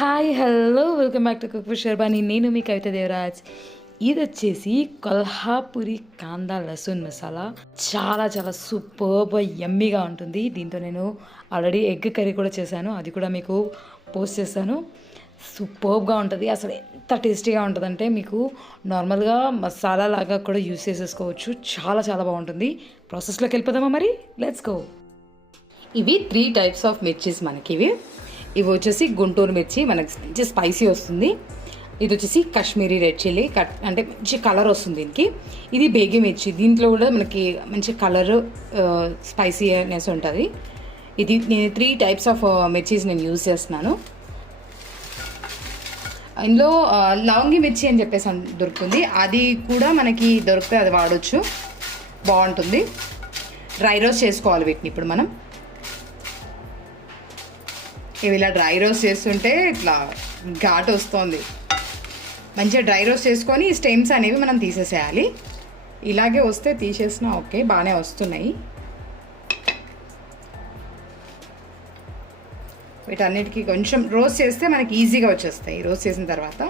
Hi hello welcome back to cook with Sharbani. నేను మీ కవిత దేవరాజ్. ఇది వచ్చేసి కొల్హాపురి కాందా లసూన్ మసాలా. చాలా చాలా సూపర్బ్ యమ్మీగా ఉంటుంది. దీంతో నేను ఆల్రెడీ ఎగ్ కర్రీ కూడా చేశాను, అది కూడా మీకు పోస్ట్ చేశాను. సూపర్బ్గా ఉంటుంది. అసలు ఎంత టేస్టీగా ఉంటుందంటే మీకు నార్మల్గా మసాలా లాగా కూడా యూస్ చేసేసుకోవచ్చు. చాలా చాలా బాగుంటుంది. ప్రాసెస్లోకి వెళ్ళిపోదామా మరి? Let's go. ఇవి 3 టైప్స్ ఆఫ్ మిర్చీస్ మనకి. ఇవి వచ్చేసి గుంటూరు మిర్చి, మనకి మంచి స్పైసీ వస్తుంది. ఇది వచ్చేసి కాశ్మీరీ రెడ్ చిల్లీ, అంటే మంచి కలర్ వస్తుంది దీనికి. ఇది బేగి మిర్చి, దీంట్లో కూడా మనకి మంచి కలర్ స్పైసీనెస్ ఉంటుంది. ఇది నేను 3 టైప్స్ ఆఫ్ మిర్చీస్ నేను యూజ్ చేస్తున్నాను. ఇందులో లవంగి మిర్చి అని చెప్పేసి దొరుకుతుంది, అది కూడా మనకి దొరికితే అది వాడచ్చు, బాగుంటుంది. డ్రై రోస్ట్ చేసుకోవాలి వీటిని. ఇప్పుడు మనం ఇవి ఇలా డ్రై రోస్ట్ చేస్తుంటే ఇట్లా ఘాటు వస్తుంది. మంచిగా డ్రై రోస్ట్ చేసుకొని ఈ స్టెమ్స్ అనేవి మనం తీసేసేయాలి. ఇలాగే వస్తే తీసేసినా ఓకే, బాగానే వస్తున్నాయి. వీటన్నిటికీ కొంచెం రోస్ట్ చేస్తే మనకి ఈజీగా వచ్చేస్తాయి. రోస్ట్ చేసిన తర్వాత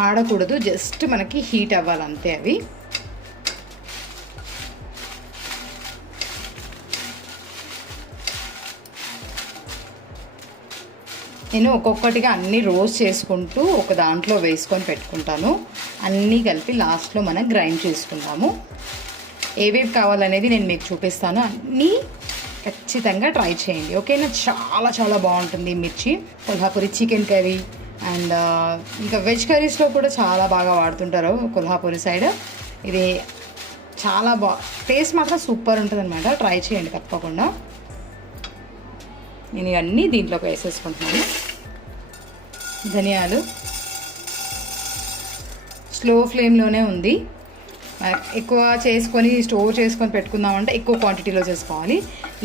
మాడకూడదు, జస్ట్ మనకి హీట్ అవ్వాలి అంతే. అవి నేను ఒక్కొక్కటిగా అన్నీ రోస్ట్ చేసుకుంటూ ఒక దాంట్లో వేసుకొని పెట్టుకుంటాను. అన్నీ కలిపి లాస్ట్లో మనం గ్రైండ్ చేసుకుంటాము. ఏవేవి కావాలనేది నేను మీకు చూపిస్తాను. అన్నీ ఖచ్చితంగా ట్రై చేయండి, ఓకేనా? చాలా చాలా బాగుంటుంది మిర్చి. కొల్హాపురి చికెన్ కర్రీ అండ్ ఇంకా వెజ్ కర్రీస్లో కూడా చాలా బాగా వాడుతుంటారు కొల్హాపురి సైడ్. ఇది చాలా టేస్ట్ మాత్రం సూపర్ ఉంటుంది అనమాట. ట్రై చేయండి తప్పకుండా. నేను ఇవన్నీ దీంట్లోకి వేసేసుకుంటున్నాను. ధనియాలు స్లో ఫ్లేమ్లోనే ఉంది. ఎక్కువ చేసుకొని స్టోర్ చేసుకొని పెట్టుకుందామంటే ఎక్కువ క్వాంటిటీలో చేసుకోవాలి.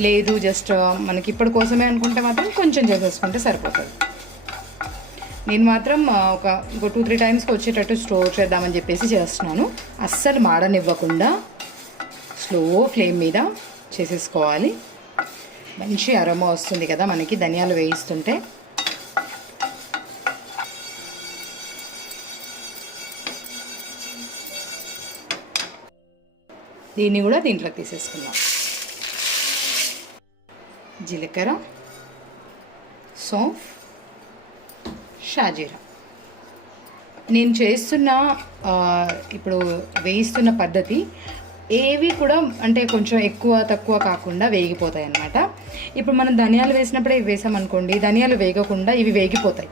లేదు జస్ట్ మనకి ఇప్పటి కోసమే అనుకుంటే మాత్రం కొంచెం చేసేసుకుంటే సరిపోతుంది. నేను మాత్రం ఒక 2-3 టైమ్స్కి వచ్చేటట్టు స్టోర్ చేద్దామని చెప్పేసి చేస్తున్నాను. అస్సలు మాడనివ్వకుండా స్లో ఫ్లేమ్ మీద చేసేసుకోవాలి. మంచి అరోమా వస్తుంది కదా మనకి ధనియాలు వేయిస్తుంటే. దీన్ని కూడా దీంట్లోకి తీసేసుకుందాం. జీలకర్ర, సోంఫ్, షాజీరా. నేను చేస్తున్న ఇప్పుడు వేయిస్తున్న పద్ధతి ఏవి కూడా అంటే కొంచెం ఎక్కువ తక్కువ కాకుండా వేగిపోతాయి అన్నమాట. ఇప్పుడు మనం ధనియాలు వేసినప్పుడే ఇవి వేసామనుకోండి, ధనియాలు వేగకుండా ఇవి వేగిపోతాయి,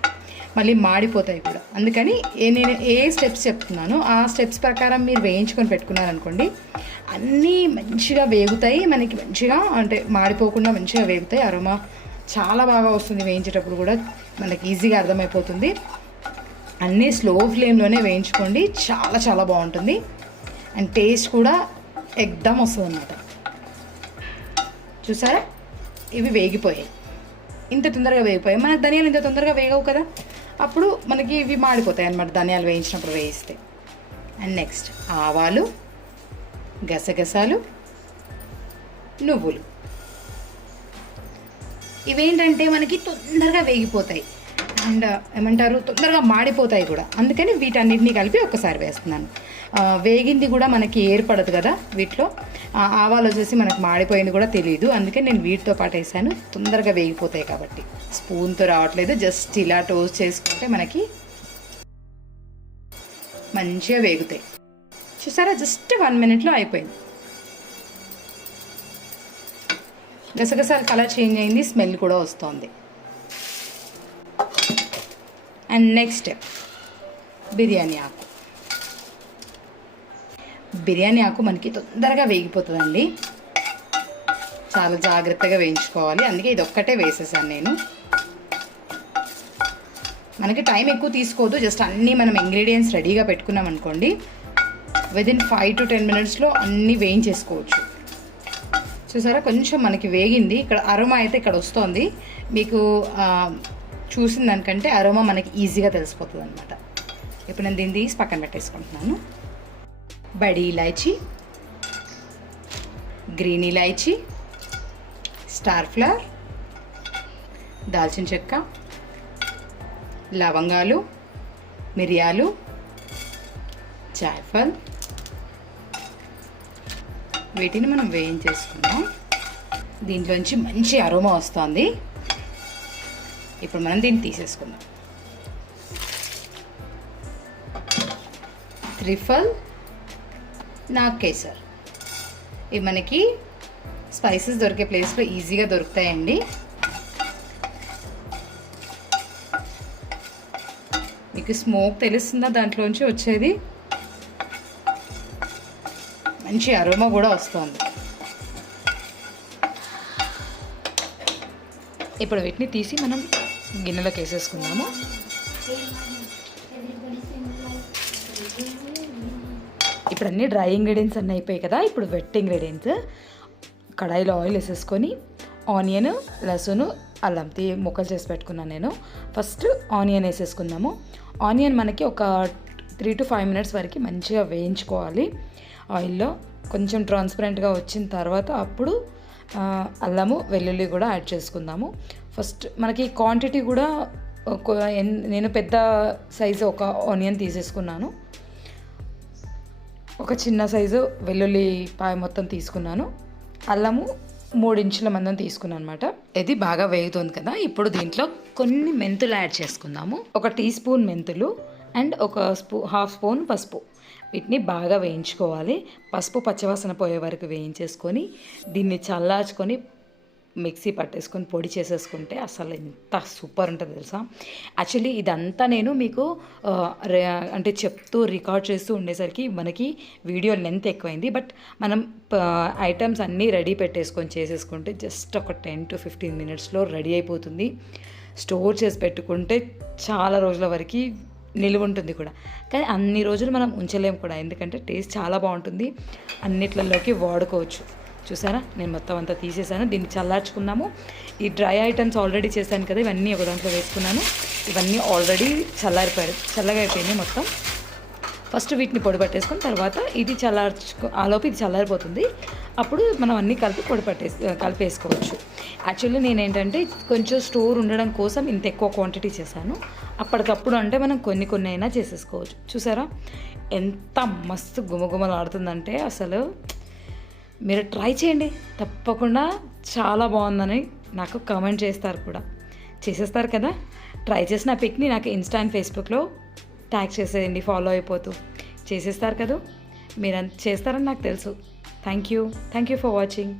మళ్ళీ మాడిపోతాయి కూడా. అందుకని నేను ఏ స్టెప్స్ చెప్తున్నానో ఆ స్టెప్స్ ప్రకారం మీరు వేయించుకొని పెట్టుకున్నారనుకోండి, అన్నీ మంచిగా వేగుతాయి మనకి. మంచిగా అంటే మాడిపోకుండా మంచిగా వేగుతాయి. అరోమా చాలా బాగా వస్తుంది వేయించేటప్పుడు కూడా, మనకి ఈజీగా అర్థమైపోతుంది. అన్నీ స్లో ఫ్లేమ్లోనే వేయించుకోండి, చాలా చాలా బాగుంటుంది. అండ్ టేస్ట్ కూడా ఎక్దమ్ వస్తుంది అన్నమాట. చూసారా, ఇవి వేగిపోయాయి. ఇంత తొందరగా వేగిపోయాయి. మనకు ధనియాలు ఇంత తొందరగా వేగవు కదా, అప్పుడు మనకి ఇవి మాడిపోతాయి అన్నమాట ధనియాలు వేయించినప్పుడు వేయిస్తే. అండ్ నెక్స్ట్ ఆవాలు, గసగసాలు, నువ్వులు. ఇవేంటంటే మనకి తొందరగా వేగిపోతాయి అండ్ ఏమంటారు తొందరగా మాడిపోతాయి కూడా. అందుకని వీటన్నిటినీ కలిపి ఒక్కసారి వేస్తున్నాను. వేగింది కూడా మనకి ఏర్పడదు కదా వీటిలో. ఆవాలు వచ్చేసి మనకు మాడిపోయింది కూడా తెలియదు, అందుకని నేను వీటితో పాటు వేసాను. తొందరగా వేగిపోతాయి కాబట్టి. స్పూన్తో రావట్లేదు, జస్ట్ ఇలా టోస్ట్ చేసుకుంటే మనకి మంచిగా వేగుతాయి. చూసారా, జస్ట్ 1 మినిట్లో అయిపోయింది. గసగసాలు కలర్ చేంజ్ అయింది, స్మెల్ కూడా వస్తుంది. అండ్ నెక్స్ట్ బిర్యానీ ఆకు. బిర్యానీ ఆకు మనకి తొందరగా వేగిపోతుందండి, చాలా జాగ్రత్తగా వేయించుకోవాలి. అందుకే ఇది ఒక్కటే వేసేసాను నేను. మనకి టైం ఎక్కువ తీసుకోవద్దు, జస్ట్ అన్నీ మనం ఇంగ్రీడియంట్స్ రెడీగా పెట్టుకున్నాం అనుకోండి, విదిన్ 5 to 10 మినిట్స్లో అన్నీ వేయించేసుకోవచ్చు. చూసారా, కొంచెం మనకి వేగింది. ఇక్కడ అరోమా అయితే ఇక్కడ వస్తుంది. మీకు చూసిన దానికంటే అరోమా మనకి ఈజీగా తెలిసిపోతుంది అనమాట. ఇప్పుడు నేను దీన్ని తీసి పక్కన పెట్టేసుకుంటున్నాను. బడి ఇలాచీ, గ్రీన్ ఇలాచీ, స్టార్ ఫ్లవర్, దాల్చిన చెక్క, లవంగాలు, మిరియాలు, జాయఫల్, వీటిని మనం వేయించేసుకుందాం. దీంట్లోంచి మంచి అరోమా వస్తుంది. ఇప్పుడు మనం దీన్ని తీసేసుకుందాం. త్రిఫల్, నాగ్ కేసర్, ఇవి మనకి స్పైసెస్ దొరికే ప్లేస్లో ఈజీగా దొరుకుతాయండి. మీకు స్మోక్ తెలుస్తుందా దాంట్లోంచి వచ్చేది? మంచి అరోమా కూడా వస్తుంది. ఇప్పుడు వీటిని తీసి మనం గిన్నెలోకి వేసేసుకుందాము. ఇప్పుడు అన్నీ డ్రై ఇంగ్రీడియంట్స్ అన్నీ అయిపోయాయి కదా. ఇప్పుడు వెట్ ఇంగ్రీడియంట్స్. కడాయిలో ఆయిల్ వేసేసుకొని ఆనియన్, లసును, అల్లం ముక్కలు చేసి పెట్టుకున్నాను నేను. ఫస్ట్ ఆనియన్ వేసేసుకుందాము. ఆనియన్ మనకి ఒక 3 to 5 minutes వరకు మంచిగా వేయించుకోవాలి ఆయిల్లో. కొంచెం ట్రాన్స్పరెంట్గా వచ్చిన తర్వాత అప్పుడు అల్లము, వెల్లుల్లి కూడా యాడ్ చేసుకుందాము. ఫస్ట్ మనకి క్వాంటిటీ కూడా నేను పెద్ద సైజు ఒక ఆనియన్ తీసేసుకున్నాను. ఒక చిన్న సైజు వెల్లుల్లిపాయ మొత్తం తీసుకున్నాను. అల్లము 3 ఇంచుల మందం తీసుకున్నాను అనమాట. ఇది బాగా వేగుతుంది కదా. ఇప్పుడు దీంట్లో కొన్ని మెంతులు యాడ్ చేసుకుందాము. 1 టీ స్పూన్ మెంతులు అండ్ ఒక హాఫ్ స్పూన్ పసుపు. వీటిని బాగా వేయించుకోవాలి. పసుపు పచ్చవాసన పోయే వరకు వేయించేసుకొని దీన్ని చల్లార్చుకొని మిక్సీ పట్టేసుకొని పొడి చేసేసుకుంటే అసలు ఎంత సూపర్ ఉంటుంది తెలుసా. యాక్చువల్లీ ఇదంతా నేను మీకు అంటే చెప్తూ రికార్డ్ చేస్తూ ఉండేసరికి మనకి వీడియో లెంత్ ఎక్కువైంది. బట్ మనం ఐటమ్స్ అన్నీ రెడీ పెట్టేసుకొని చేసేసుకుంటే జస్ట్ ఒక 10 to 15 minutesలో రెడీ అయిపోతుంది. స్టోర్ చేసి పెట్టుకుంటే చాలా రోజుల వరకు నిలువ ఉంటుంది కూడా. కానీ అన్ని రోజులు మనం ఉంచలేము కూడా, ఎందుకంటే టేస్ట్ చాలా బాగుంటుంది. అన్నిట్లలోకి వాడుకోవచ్చు. చూసారా, నేను మొత్తం అంతా తీసేసాను. దీన్ని చల్లార్చుకుందాము. ఈ డ్రై ఐటమ్స్ ఆల్రెడీ చేశాను కదా, ఇవన్నీ ఒక దాంట్లో వేసుకున్నాను. ఇవన్నీ ఆల్రెడీ చల్లగా అయిపోయినాయి మొత్తం. ఫస్ట్ వీటిని పొడి పట్టేసుకుని తర్వాత ఇది ఆలోపు ఇది చల్లారిపోతుంది. అప్పుడు మనం అన్నీ కలిపేసుకోవచ్చు. యాక్చువల్లీ నేనేంటంటే కొంచెం స్టోర్ ఉండడం కోసం ఇంత ఎక్కువ క్వాంటిటీ చేశాను. అప్పటికప్పుడు అంటే మనం కొన్ని అయినా చేసేసుకోవచ్చు. చూసారా ఎంత మస్తు గుమగుమలాడుతుందంటే అసలు మీరు ట్రై చేయండి తప్పకుండా. చాలా బాగుందని నాకు కామెంట్ చేసేస్తారు కదా. ట్రై చేసిన పిక్ని నాకు ఇన్స్టా అండ్ ఫేస్బుక్లో ట్యాగ్ చేసేయండి. ఫాలో అయిపోతూ చేసేస్తారు కదా. మీరు చేస్తారని నాకు తెలుసు. Thank you for watching.